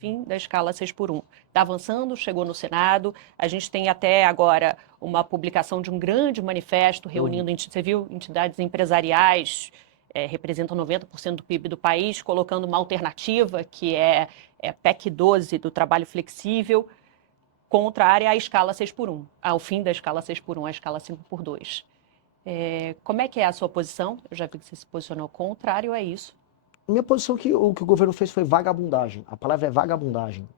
fim da escala 6x1. Está avançando, chegou no Senado, a gente tem até agora uma publicação de um grande manifesto reunindo, você viu, entidades empresariais, representam 90% do PIB do país, colocando uma alternativa que é PEC 12 do trabalho flexível, contrária à escala 6x1, ao fim da escala 6x1, à escala 5x2. Como é que é a sua posição? Eu já vi que você se posicionou contrário a isso. Minha posição é que o governo fez foi vagabundagem. A palavra é vagabundagem.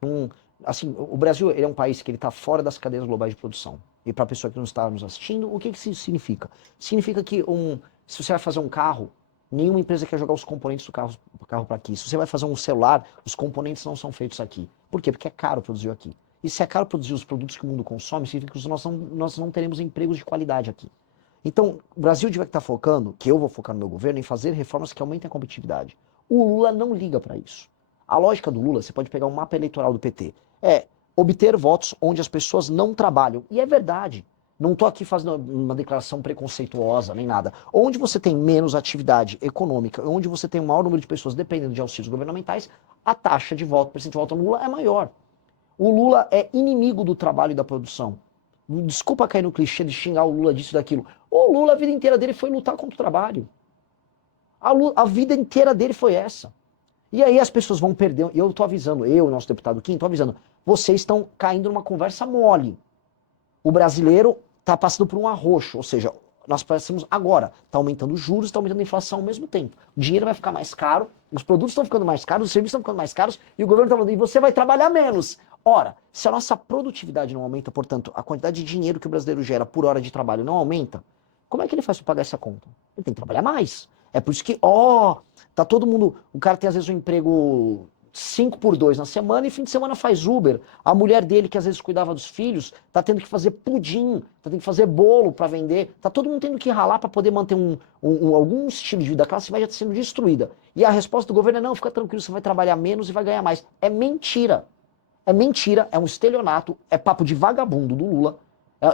Assim, o Brasil ele é um país que ele está fora das cadeias globais de produção. E para a pessoa que não está nos assistindo, o que isso significa? Significa que se você vai fazer um carro, nenhuma empresa quer jogar os componentes do carro para aqui. Se você vai fazer um celular, os componentes não são feitos aqui. Por quê? Porque é caro produzir aqui. E se é caro produzir os produtos que o mundo consome, significa que nós não teremos empregos de qualidade aqui. Então, o Brasil devia estar focando, que eu vou focar no meu governo, em fazer reformas que aumentem a competitividade. O Lula não liga para isso. A lógica do Lula, você pode pegar um mapa eleitoral do PT, é obter votos onde as pessoas não trabalham. E é verdade. Não estou aqui fazendo uma declaração preconceituosa, nem nada. Onde você tem menos atividade econômica, onde você tem um maior número de pessoas dependendo de auxílios governamentais, a taxa de voto, o percentual de voto no Lula é maior. O Lula é inimigo do trabalho e da produção. Desculpa cair no clichê de xingar o Lula disso e daquilo. O Lula, a vida inteira dele foi lutar contra o trabalho. A vida inteira dele foi essa. E aí as pessoas vão perder. Eu estou avisando, nosso deputado Kim, estou avisando. Vocês estão caindo numa conversa mole. O brasileiro está passando por um arroxo, ou seja, nós passamos agora, está aumentando os juros, está aumentando a inflação ao mesmo tempo. O dinheiro vai ficar mais caro, os produtos estão ficando mais caros, os serviços estão ficando mais caros, e o governo está falando, e você vai trabalhar menos. Ora, se a nossa produtividade não aumenta, portanto, a quantidade de dinheiro que o brasileiro gera por hora de trabalho não aumenta, como é que ele faz para pagar essa conta? Ele tem que trabalhar mais. É por isso que, tá todo mundo, o cara tem às vezes um emprego 5x2 na semana e fim de semana faz Uber. A mulher dele, que às vezes cuidava dos filhos, tá tendo que fazer pudim, tá tendo que fazer bolo para vender. Tá todo mundo tendo que ralar para poder manter algum estilo de vida. A classe média está sendo destruída. E a resposta do governo é: não, fica tranquilo, você vai trabalhar menos e vai ganhar mais. É mentira. É mentira, é um estelionato, é papo de vagabundo do Lula.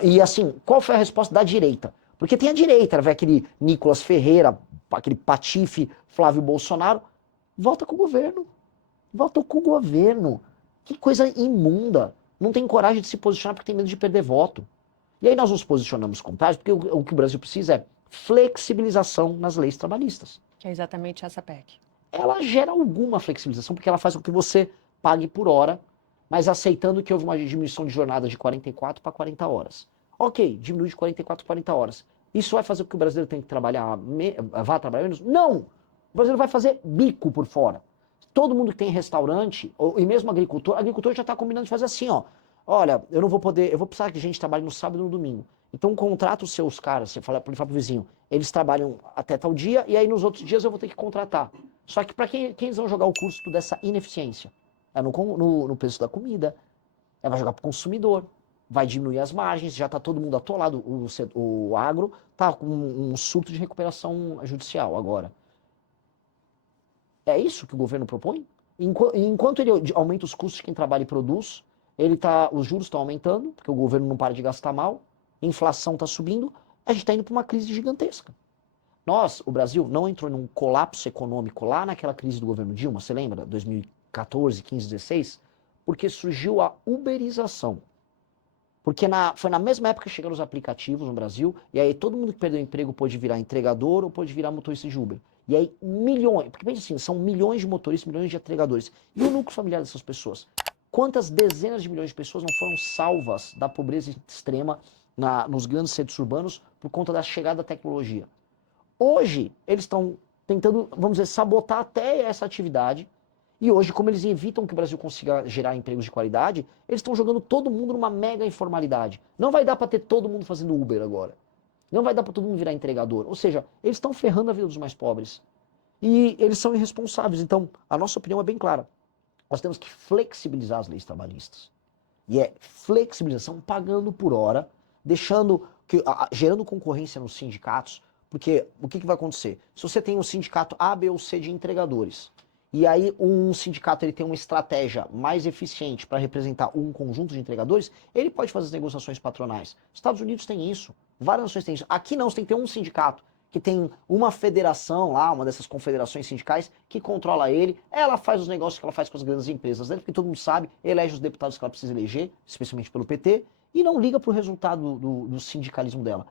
E assim, qual foi a resposta da direita? Porque tem a direita, vai aquele Nicolas Ferreira, aquele patife Flávio Bolsonaro, volta com o governo. Voltou com o governo. Que coisa imunda. Não tem coragem de se posicionar porque tem medo de perder voto. E aí nós nos posicionamos contrários porque o que o Brasil precisa é flexibilização nas leis trabalhistas. Que é exatamente essa PEC. Ela gera alguma flexibilização porque ela faz com que você pague por hora, mas aceitando que houve uma diminuição de jornada de 44 para 40 horas. Ok, diminui de 44 para 40 horas. Isso vai fazer com que o brasileiro tenha que trabalhar, vá trabalhar menos? Não! O brasileiro vai fazer bico por fora. Todo mundo que tem restaurante, e mesmo agricultor já está combinando de fazer assim, ó. Olha, eu não vou poder, eu vou precisar que a gente trabalhe no sábado e no domingo. Então contrata os seus caras, você fala pro vizinho, eles trabalham até tal dia e aí nos outros dias eu vou ter que contratar. Só que para quem eles vão jogar o custo dessa ineficiência? É no preço da comida, vai jogar para o consumidor, vai diminuir as margens, já está todo mundo atolado, o agro está com um surto de recuperação judicial agora. É isso que o governo propõe? Enquanto ele aumenta os custos de quem trabalha e produz, os juros estão aumentando, porque o governo não para de gastar mal, a inflação está subindo, a gente está indo para uma crise gigantesca. O Brasil, não entrou num colapso econômico lá naquela crise do governo Dilma, você lembra? 2014, 15, 16? Porque surgiu a uberização. Porque foi na mesma época que chegaram os aplicativos no Brasil, e aí todo mundo que perdeu o emprego pôde virar entregador ou pôde virar motorista de Uber. E aí milhões, porque pensa assim, são milhões de motoristas, milhões de entregadores. E o núcleo familiar dessas pessoas? Quantas dezenas de milhões de pessoas não foram salvas da pobreza extrema nos grandes centros urbanos por conta da chegada da tecnologia? Hoje, eles estão tentando, vamos dizer, sabotar até essa atividade. E hoje, como eles evitam que o Brasil consiga gerar empregos de qualidade, eles estão jogando todo mundo numa mega informalidade. Não vai dar para ter todo mundo fazendo Uber agora. Não vai dar para todo mundo virar entregador. Ou seja, eles estão ferrando a vida dos mais pobres. E eles são irresponsáveis. Então, a nossa opinião é bem clara. Nós temos que flexibilizar as leis trabalhistas. E é flexibilização pagando por hora, gerando concorrência nos sindicatos. Porque o que vai acontecer? Se você tem um sindicato A, B ou C de entregadores, e aí um sindicato ele tem uma estratégia mais eficiente para representar um conjunto de entregadores, ele pode fazer as negociações patronais. Estados Unidos tem isso, várias nações têm isso. Aqui não, você tem que ter um sindicato que tem uma federação lá, uma dessas confederações sindicais, que controla ele, ela faz os negócios que ela faz com as grandes empresas dele, porque todo mundo sabe, elege os deputados que ela precisa eleger, especialmente pelo PT, e não liga pro resultado do sindicalismo dela.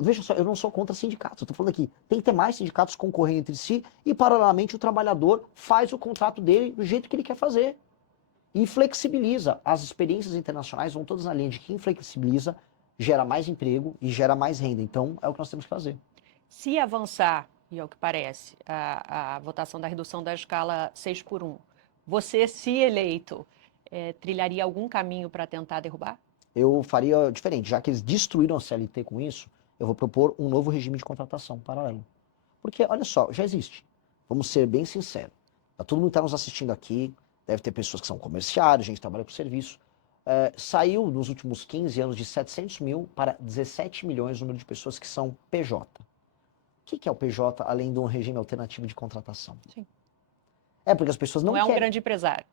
Veja só, eu não sou contra sindicatos, eu tô falando aqui, tem que ter mais sindicatos concorrendo entre si, e paralelamente o trabalhador faz o contrato dele do jeito que ele quer fazer. E flexibiliza. As experiências internacionais vão todas na linha de quem flexibiliza gera mais emprego e gera mais renda. Então, é o que nós temos que fazer. Se avançar, e é o que parece, a votação da redução da escala 6 por 1, você, se eleito, trilharia algum caminho para tentar derrubar? Eu faria diferente. Já que eles destruíram a CLT com isso, eu vou propor um novo regime de contratação paralelo. Porque, olha só, já existe. Vamos ser bem sinceros. Todo mundo que está nos assistindo aqui, deve ter pessoas que são comerciários, gente que trabalha com serviço. Saiu nos últimos 15 anos de 700 mil para 17 milhões o número de pessoas que são PJ. O que é o PJ, além de um regime alternativo de contratação? Sim. Porque as pessoas não Não é um querem. grande empresário.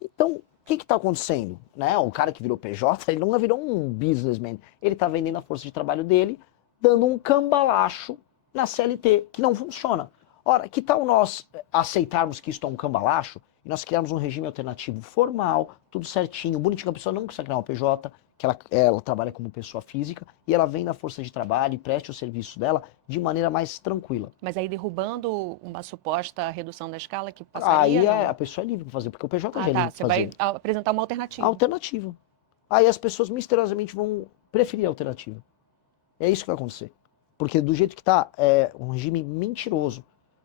Então, o que está acontecendo? Né? O cara que virou PJ, ele não virou um businessman. Ele está vendendo a força de trabalho dele, dando um cambalacho na CLT, que não funciona. Ora, que tal nós aceitarmos que isso é um cambalacho e nós criarmos um regime alternativo formal, tudo certinho, bonitinho, a pessoa não precisa criar uma PJ, que ela trabalha como pessoa física e ela vem da força de trabalho e preste o serviço dela de maneira mais tranquila. Mas aí derrubando uma suposta redução da escala que Aí passaria, não? a pessoa é livre para fazer, porque o PJ já Ah, é livre tá. para Você fazer. vai apresentar uma alternativa. Alternativa. Aí as pessoas misteriosamente vão preferir a alternativa. É isso que vai acontecer. Porque do jeito que está, é um regime mentiroso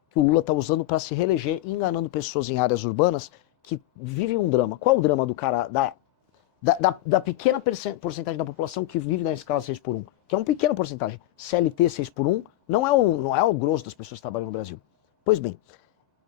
que o Lula está usando para se reeleger, enganando pessoas em áreas urbanas que vivem um drama. Qual é o drama do cara, da pequena porcentagem da população que vive na escala 6 por 1? Que é uma pequena porcentagem. CLT 6 por 1 não é o grosso das pessoas que trabalham no Brasil. Pois bem,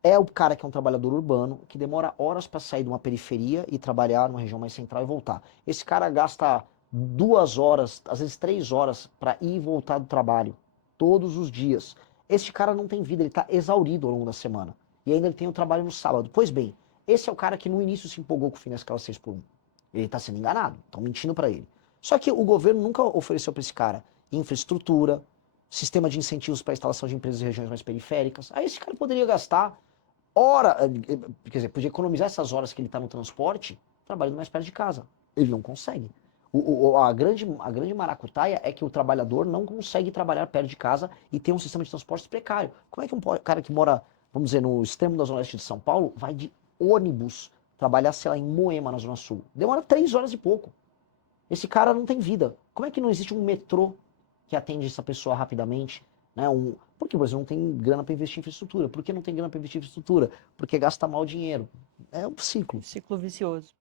é o cara que é um trabalhador urbano, que demora horas para sair de uma periferia e trabalhar numa região mais central e voltar. Esse cara gasta 2 horas, às vezes 3 horas, para ir e voltar do trabalho, todos os dias. Esse cara não tem vida, ele está exaurido ao longo da semana. E ainda ele tem o trabalho no sábado. Pois bem, esse é o cara que no início se empolgou com o fim da escala 6 por 1. Ele está sendo enganado, estão mentindo para ele. Só que o governo nunca ofereceu para esse cara infraestrutura, sistema de incentivos para a instalação de empresas em regiões mais periféricas. Aí esse cara poderia gastar quer dizer, podia economizar essas horas que ele está no transporte, trabalhando mais perto de casa. Ele não consegue. A grande maracutaia é que o trabalhador não consegue trabalhar perto de casa e tem um sistema de transportes precário. Como é que um cara que mora, vamos dizer, no extremo da Zona Leste de São Paulo, vai de ônibus trabalhar, sei lá, em Moema, na Zona Sul? Demora 3 horas e pouco. Esse cara não tem vida. Como é que não existe um metrô que atende essa pessoa rapidamente? Né? Por que o Brasil não tem grana para investir em infraestrutura? Por que não tem grana para investir em infraestrutura? Porque gasta mal dinheiro. É um ciclo. Ciclo vicioso.